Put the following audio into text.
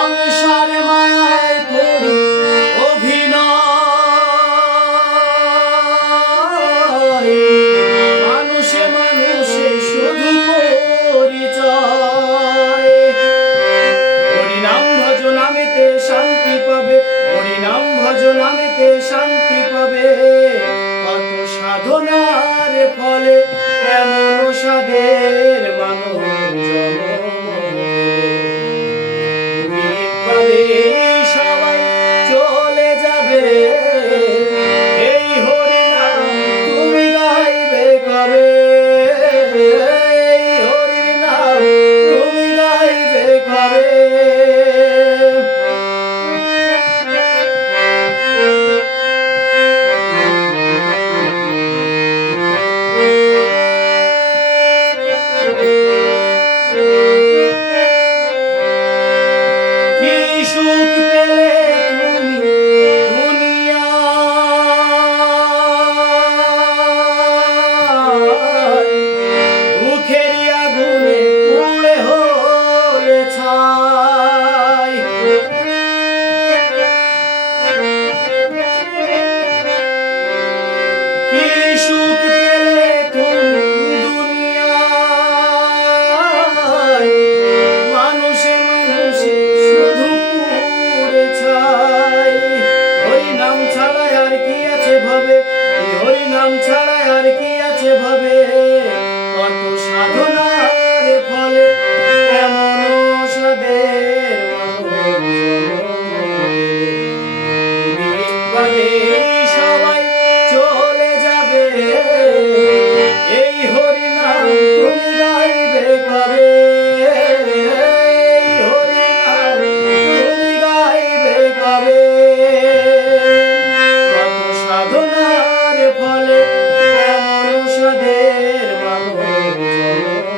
সংসার মায়ায় করি অভিনয়, মানুষে মানুষে শুধু পরিচয়। হরিনাম ভজ নামেতে শান্তি পাবে, হরিনাম ভজ নামেতে শান্তি পাবে। কত সাধনার ফলে এমন সাধের মানব সবাই চলে যাবে। এই হরিনাম তুমি গাইবে কবে, এই হরিনাম তুমি গাইবে কবে। সুখ পেলে তুমি দুনিয়ায়, দুঃখেরই আগুনে পুড়ে হলে ছাই। কি সুখ পেলে তুমি দুনিয়ায়, মানুষে মানুষে শুধু হরিনাম ছাড়া আর কি আছে ভবে, হরিনাম ছাড়া আর কি আছে ভবে। কত সাধনার ফলে এমন সাধের সবাই চলে যাবে। এই হরিনাম তুমি গাইবে কবে, এই হরিনাম তুমি গাইবে কবে। কত সাধনার ফলে এমন সাধের মানব জন্ম।